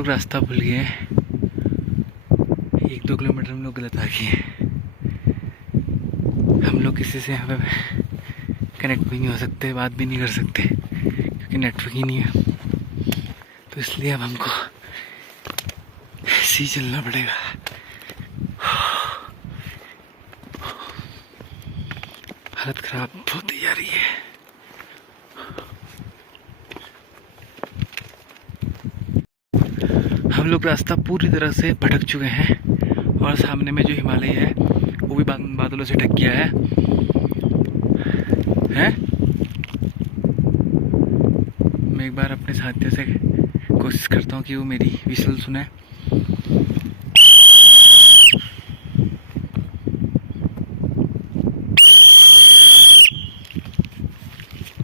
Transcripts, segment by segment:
लोग रास्ता भूल गए हैं। 1-2 किलोमीटर हम लोग गलत आ गए। हम लोग किसी से यहाँ पे कनेक्ट भी नहीं हो सकते, बात भी नहीं कर सकते क्योंकि नेटवर्क ही नहीं है। तो इसलिए अब हमको ऐसे ही चलना पड़ेगा। हालत खराब होती जा रही है। हम लोग रास्ता पूरी तरह से भटक चुके हैं और सामने में जो हिमालय है वो भी बादलों से ढक गया है। मैं एक बार अपने साथियों से कोशिश करता हूँ कि वो मेरी विसल सुने।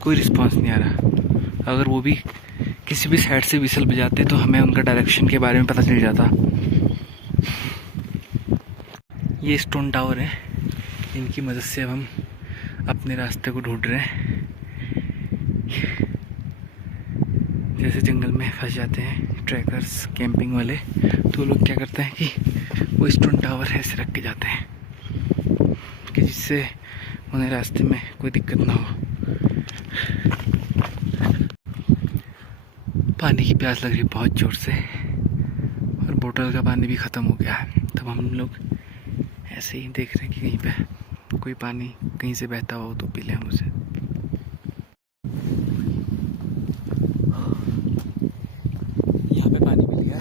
कोई रिस्पांस नहीं आ रहा। अगर वो भी किसी भी साइड से विसल बजाते तो हमें उनका डायरेक्शन के बारे में पता चल जाता। ये स्टोन टावर है, इनकी मदद से अब हम अपने रास्ते को ढूंढ रहे हैं। जैसे जंगल में फंस जाते हैं ट्रैकर्स कैंपिंग वाले, तो लोग क्या करते हैं कि वो स्टोन टावर ऐसे रख के जाते हैं कि जिससे उन्हें रास्ते में कोई दिक्कत ना हो। पानी की प्यास लग रही है बहुत ज़ोर से और बोतल का पानी भी ख़त्म हो गया है। तब हम लोग ऐसे ही देख रहे हैं कि कहीं पे कोई पानी कहीं से बहता हो तो पी लें हम उसे। यहाँ पे पानी मिल गया।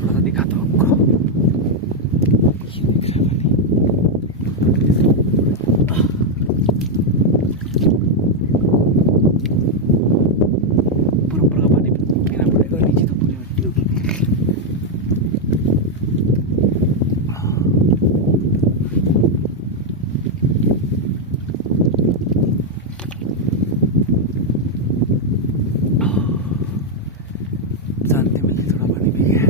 थोड़ा दिखाता हूँ आपको। ये दिख रहा है पानी। ऊपर का पानी पीना पड़ेगा, नीचे तो पूरी मिट्टी होगी। शांति मिली, थोड़ा पानी पी गया।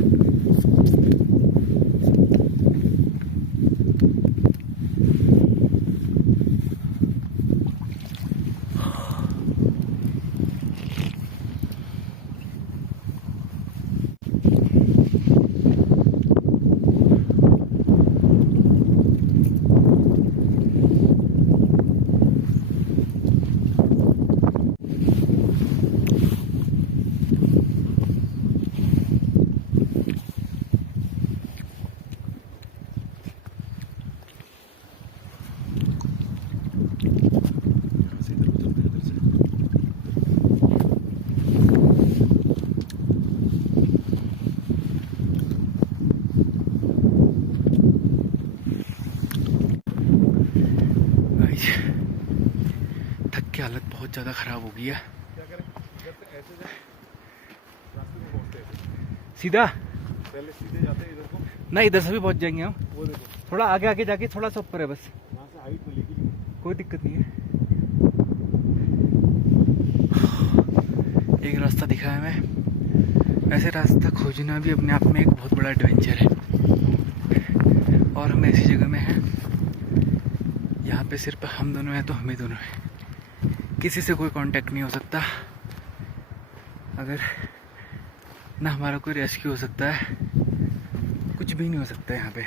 थक के हालत बहुत ज़्यादा ख़राब हो गई है। सीधा पहले सीधे जाते हैं इधर को। नहीं, इधर से भी पहुंच जाएंगे हम। वो देखो थोड़ा आगे आगे जाके थोड़ा सा ऊपर है बस, वहाँ से हाइट मिलेगी। कोई दिक्कत नहीं है। एक रास्ता दिखा है हमें। ऐसे रास्ता खोजना भी अपने आप में एक बहुत बड़ा एडवेंचर है और हम ऐसी जगह में हैं यहाँ पे सिर्फ हम दोनों हैं तो हम ही दोनों हैं। किसी से कोई कांटेक्ट नहीं हो सकता। अगर ना हमारा कोई रेस्क्यू हो सकता है, कुछ भी नहीं हो सकता है यहाँ पे।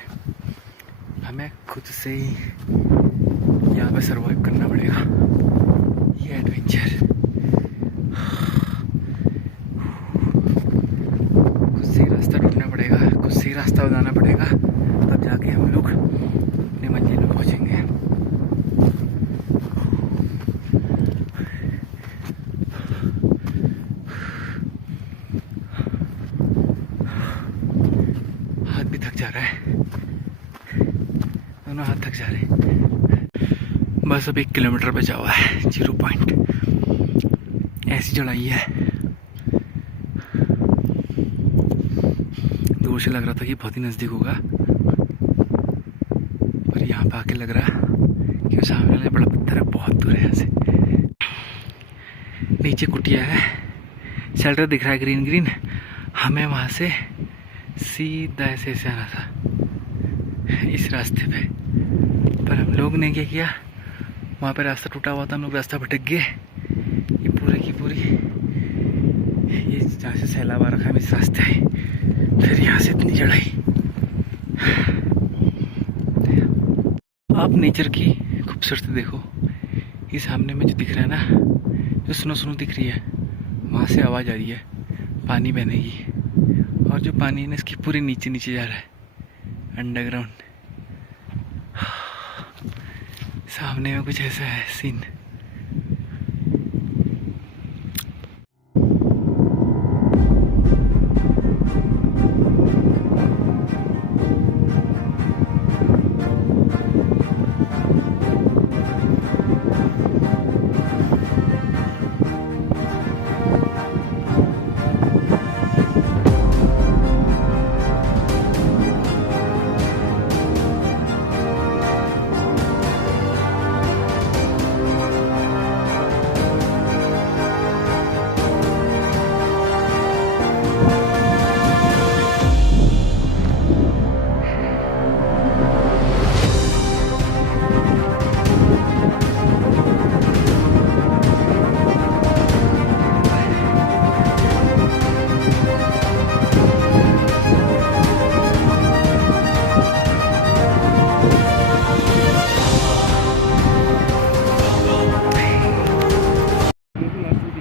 हमें खुद से ही यहाँ पे सर्वाइव करना पड़ेगा। ये एडवेंचर खुद से ही रास्ता ढूंढना पड़ेगा, खुद से ही रास्ता बनाना पड़ेगा, तब जाके हम लोग अपने मंजिल में पहुँचेंगे। हाथ भी थक जा रहा है, दोनों हाथ थक जा रहे हैं। बस अब 1 किलोमीटर बचा हुआ है, 0 पॉइंट। ऐसी चढ़ाई है, दूर से लग रहा था कि बहुत ही नज़दीक होगा, पर यहाँ पे आके लग रहा कि सामने वाला बड़ा पत्थर है, बहुत दूर है यहाँ से। नीचे कुटिया है, शेल्टर दिख रहा है ग्रीन ग्रीन। हमें वहाँ से सीधा ऐसे आना था इस रास्ते पे, पर हम लोग ने क्या किया, वहाँ पे रास्ता टूटा हुआ था, हम लोग रास्ता भटक गए ये पूरे की पूरी, ये जहाँ से सैलाब आ रखा है इस रास्ते है, फिर यहाँ से इतनी चढ़ाई। आप नेचर की खूबसूरती देखो, ये सामने में जो दिख रहा है ना, जो स्नो स्नो दिख रही है, वहाँ से आवाज़ आ रही है पानी बहने की, और जो पानी है ना इसकी पूरे नीचे नीचे जा रहा है अंडरग्राउंड। सामने में कुछ ऐसा है सीन।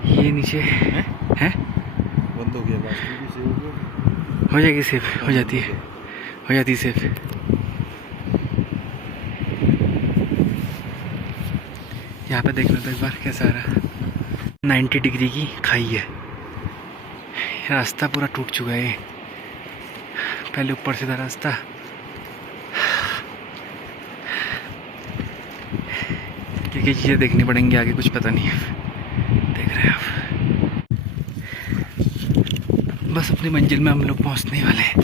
ये नीचे है, बंद हो गया लास्ट में भी सेव हो गया। हो जाएगी सेफ, हो जाती है, हो जाती है सेफ। यहाँ पे देख लो तो एक बार कैसा आ रहा है, 90 डिग्री की खाई है, रास्ता पूरा टूट चुका है। पहले ऊपर से था रास्ता, क्या चीज़ें देखनी पड़ेंगी आगे, कुछ पता नहीं है। देख रहे हैं आप, बस अपनी मंजिल में हम लोग पहुंचने वाले हैं,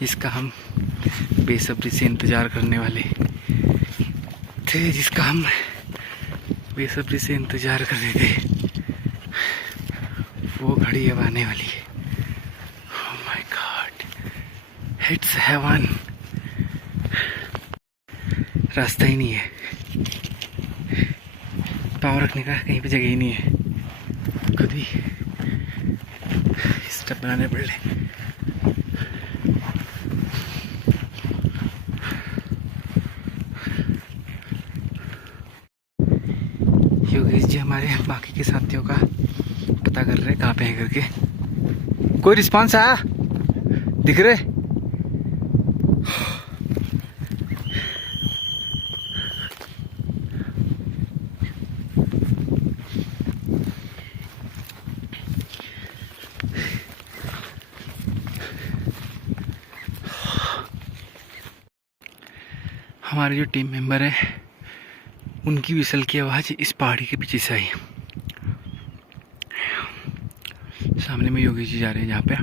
जिसका हम बेसब्री से इंतज़ार करने वाले थे, जिसका हम बेसब्री से इंतज़ार कर रहे थे। वो घड़ी अब आने वाली है। Oh my God, it's heaven. रास्ता ही नहीं है, पाँव रखने का कहीं पे जगह ही नहीं है, खुद ही स्टेप बनाने पड़ रहे। योगेश जी हमारे बाकी के साथियों का पता कर रहे हैं कहाँ पे हैं करके। कोई रिस्पांस आया दिख रहे? हमारे जो टीम मेंबर है उनकी विसल की आवाज़ इस पहाड़ी के पीछे से आई। सामने में योगेश जी जा रहे हैं जहाँ पे,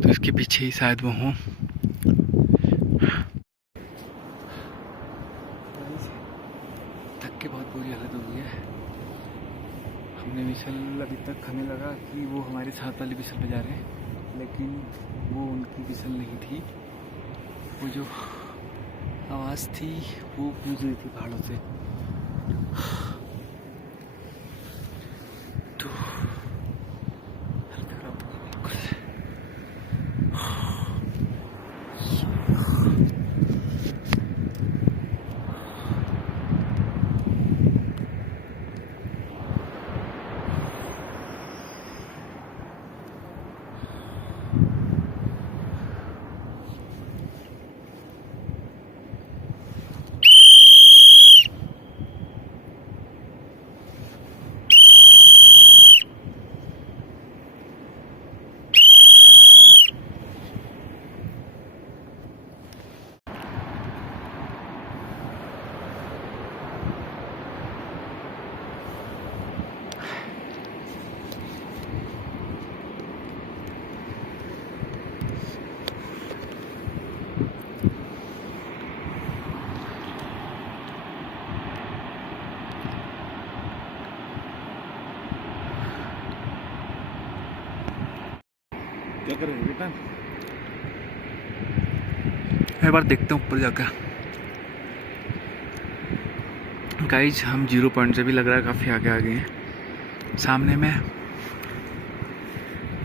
तो इसके पीछे ही शायद वो हों। थक के बहुत बुरी हालत हो गई है। हमने विसल, अभी तक हमें लगा कि वो हमारे साथ वाले विसल पे जा रहे हैं, लेकिन वो उनकी विसल नहीं थी। वो जो आवाज़ थी वो गूंज रही थी पहाड़ों से। तो हल्का क्या करेंगे बेटा? एक बार देखते हैं ऊपर जाकर, गाइज हम 0 पॉइंट से भी लग रहा है काफ़ी आगे आ गए हैं। सामने में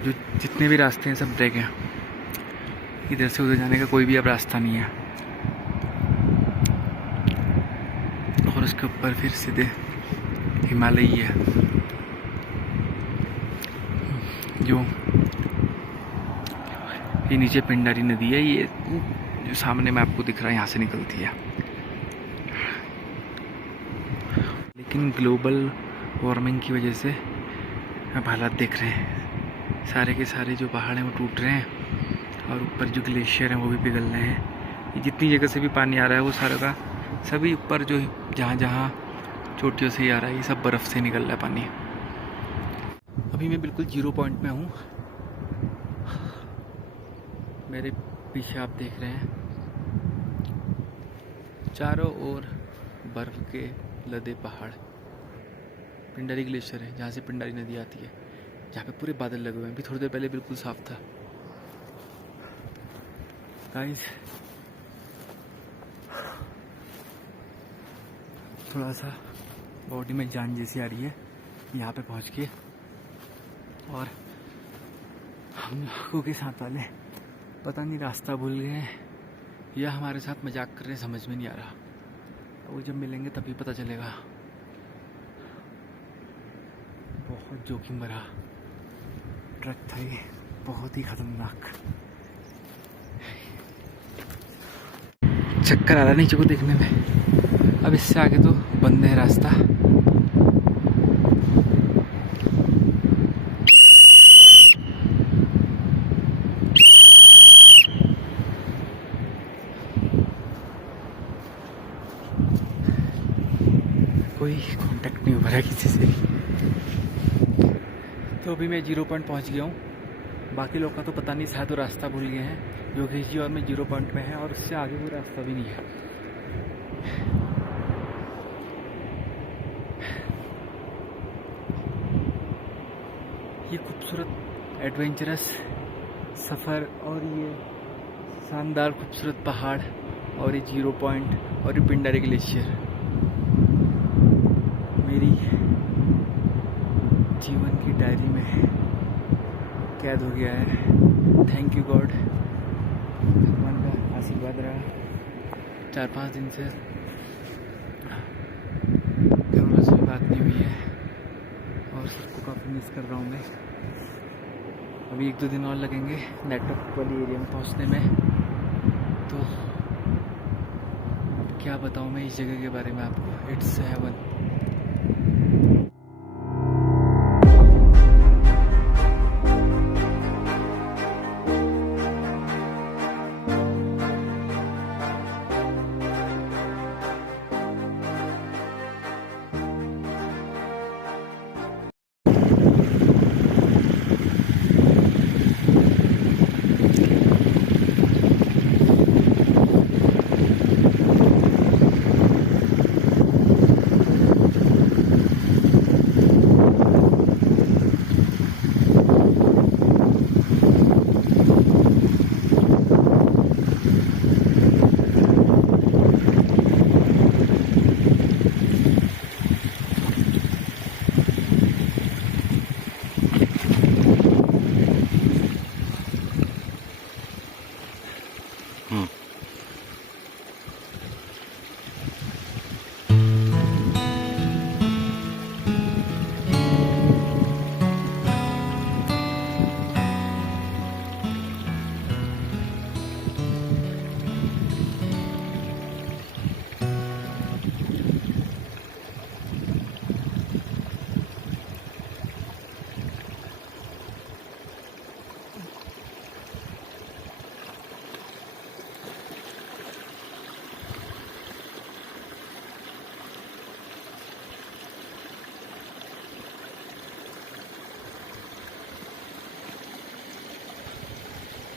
जो जितने भी रास्ते हैं सब ब्रेक हैं, इधर से उधर जाने का कोई भी अब रास्ता नहीं है। और उसके ऊपर फिर सीधे हिमालय ही है। जो ये नीचे पिंडारी नदी है, ये जो सामने में आपको दिख रहा है यहाँ से निकलती है। लेकिन ग्लोबल वार्मिंग की वजह से अब हालात देख रहे हैं, सारे के सारे जो पहाड़ हैं वो टूट रहे हैं और ऊपर जो ग्लेशियर हैं वो भी पिघल रहे हैं। ये जितनी जगह से भी पानी आ रहा है वो सारा का सभी ऊपर जो जहाँ जहाँ चोटियों से ही आ रहा है, ये सब बर्फ़ से निकल रहा है पानी। अभी मैं बिल्कुल 0 पॉइंट में हूँ। मेरे पीछे आप देख रहे हैं चारों ओर बर्फ़ के लदे पहाड़। पिंडारी ग्लेशियर है जहाँ से पिंडारी नदी आती है, जहाँ पे पूरे बादल लगे हुए हैं। अभी थोड़ी देर पहले बिल्कुल साफ था। गाइस थोड़ा सा बॉडी में जान जैसी आ रही है यहाँ पे पहुँच के। और हम लोगों के साथ वाले पता नहीं रास्ता भूल गए हैं या हमारे साथ मजाक कर रहे हैं, समझ में नहीं आ रहा। वो जब मिलेंगे तभी पता चलेगा। बहुत जोखिम भरा ट्रक था ये, बहुत ही खतरनाक। चक्कर आ रहा नीचे को देखने में। अब इससे आगे तो बंद है रास्ता। कोई कांटेक्ट नहीं हो रहा है किसी से। तो अभी मैं 0 पॉइंट पहुँच गया हूँ। बाकी लोग का तो पता नहीं, शायद वो रास्ता भूल गए हैं। योगेश जी और मैं 0 पॉइंट में हैं और उससे आगे कोई रास्ता भी नहीं है। ये खूबसूरत एडवेंचरस सफ़र और ये शानदार खूबसूरत पहाड़ और ये 0 पॉइंट और ये पिंडारी ग्लेशियर मेरी जीवन की डायरी में कैद हो गया है। थैंक यू गॉड, भगवान का आशीर्वाद रहा। 4-5 दिन से कैमरा से भी बात नहीं हुई है और सबको काफ़ी मिस कर रहा हूँ मैं। अभी 1-2 दिन और लगेंगे नेटवर्क वाली एरिया में पहुँचने में। तो अब क्या बताऊँ मैं इस जगह के बारे में आपको। It's heaven.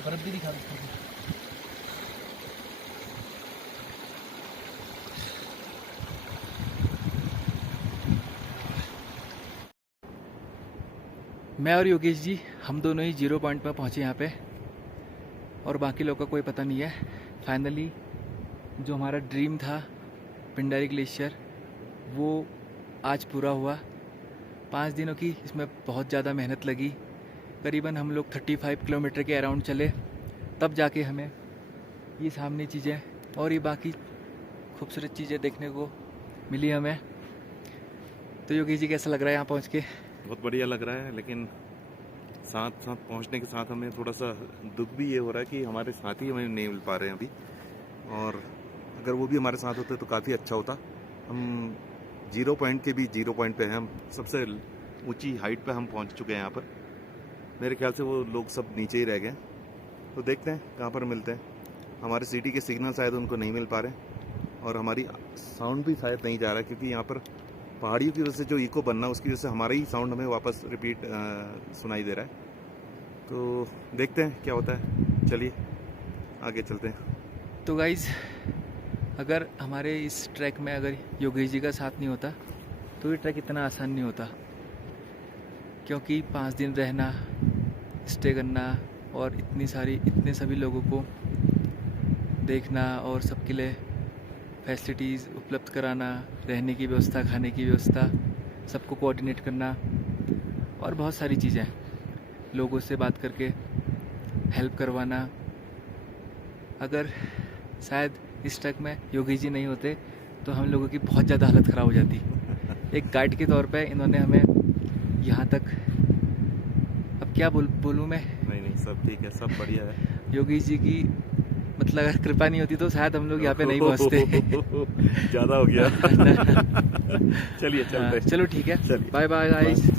बर्फ भी दिखा दो। मैं और योगेश जी हम दोनों ही 0 पॉइंट पर पहुँचे यहाँ पे और बाकी लोग का कोई पता नहीं है। फाइनली जो हमारा ड्रीम था पिंडारी ग्लेशियर वो आज पूरा हुआ। 5 दिनों की इसमें बहुत ज़्यादा मेहनत लगी। करीबन हम लोग 35 किलोमीटर के अराउंड चले, तब जाके हमें ये सामने चीज़ें और ये बाकी खूबसूरत चीज़ें देखने को मिली हमें। तो योगी जी कैसा लग रहा है यहाँ पहुँच के? बहुत बढ़िया लग रहा है, लेकिन साथ साथ पहुंचने के साथ हमें थोड़ा सा दुख भी ये हो रहा है कि हमारे साथी हमें नहीं मिल पा रहे हैं अभी, और अगर वो भी हमारे साथ होते तो काफ़ी अच्छा होता। हम 0 पॉइंट के भी 0 पॉइंट पे हैं, हम सबसे ऊंची हाइट पे हम पहुंच चुके हैं यहाँ पर। मेरे ख्याल से वो लोग सब नीचे ही रह गए, तो देखते हैं कहाँ पर मिलते हैं। हमारे सिटी के सिग्नल शायद उनको नहीं मिल पा रहे, और हमारी साउंड भी शायद नहीं जा रहा, क्योंकि यहाँ पर पहाड़ियों की वजह से जो इको बनना, उसकी वजह से हमारा ही साउंड हमें वापस रिपीट सुनाई दे रहा है। तो देखते हैं क्या होता है, चलिए आगे चलते हैं। तो गाइज़, अगर हमारे इस ट्रैक में अगर योगेश जी का साथ नहीं होता तो ये ट्रैक इतना आसान नहीं होता, क्योंकि 5 दिन रहना, स्टे करना और इतने सभी लोगों को देखना और सबके लिए फैसिलिटीज़ उपलब्ध कराना, रहने की व्यवस्था, खाने की व्यवस्था, सबको कोऑर्डिनेट करना और बहुत सारी चीज़ें, लोगों से बात करके हेल्प करवाना। अगर शायद इस ट्रैक में योगी जी नहीं होते तो हम लोगों की बहुत ज़्यादा हालत ख़राब हो जाती। एक गाइड के तौर पे इन्होंने हमें यहाँ तक, अब क्या बोलूँ मैं, नहीं सब ठीक है, सब बढ़िया है। योगी जी की मतलब अगर कृपा नहीं होती तो शायद हम लोग यहाँ पे नहीं पहुँचते। ज़्यादा हो गया। चलिए चलते हैं। चलो ठीक है, चलिए। Bye bye guys.